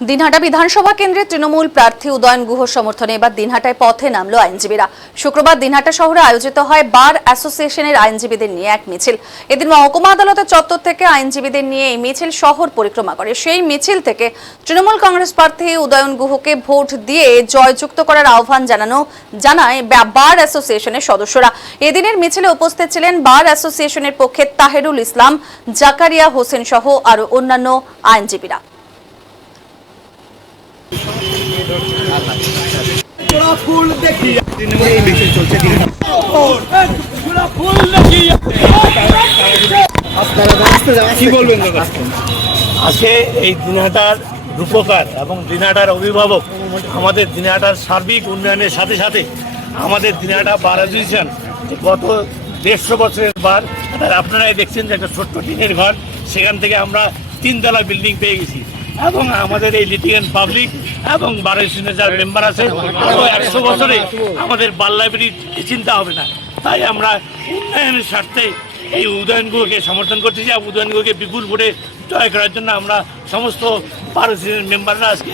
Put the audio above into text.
দিনহাটা বিধানসভা কেন্দ্রে তৃণমূল প্রার্থী উদয়ন গুহর সমর্থনে এবার দিনহাটায় পথে নামলো আইনজীবীরা। শুক্রবার দিনহাটা শহরে আয়োজিত হয় বার অ্যাসোসিয়েশনের আইনজীবীদের নিয়ে এক মিছিল। এদিন মহকুমা আদালতের চত্বর থেকে আইনজীবীদের নিয়ে এই মিছিল শহর পরিক্রমা করে। সেই মিছিল থেকে তৃণমূল কংগ্রেস প্রার্থী উদয়ন গুহকে ভোট দিয়ে জয়যুক্ত করার আহ্বান জানায় বার অ্যাসোসিয়েশনের সদস্যরা। এদিনের মিছিলে উপস্থিত ছিলেন বার অ্যাসোসিয়েশনের পক্ষে তাহেরুল ইসলাম, জাকারিয়া হোসেন সহ আরো অন্যান্য আইনজীবীরা। কি বলবেন আজকে এই দিনহাটার রূপকার এবং দিনহাটার অভিভাবক, আমাদের দিনহাটার সার্বিক উন্নয়নের সাথে সাথে আমাদের দিনহাটা বার অ্যাসোসিয়েশন গত 150 বছরের বার, আপনারাই দেখছেন যে একটা ছোট্ট টিনের ঘর, সেখান থেকে আমরা 3 তলা বিল্ডিং পেয়ে গেছি। এবং আমাদের এই লিটিগেন্ট পাবলিক এবং বার অ্যাসোসিয়েশনের যারা মেম্বার আছে, 100 বছরে আমাদের বার লাইব্রেরির চিন্তা হবে না। তাই আমরা উন্নয়নের স্বার্থে এই উদয়ন গুহকে সমর্থন করতেছি। উদয়ন গুহকে বিপুল ভোটে জয় করার জন্য আমরা সমস্ত বার অ্যাসোসিয়েশনের মেম্বাররা আজকে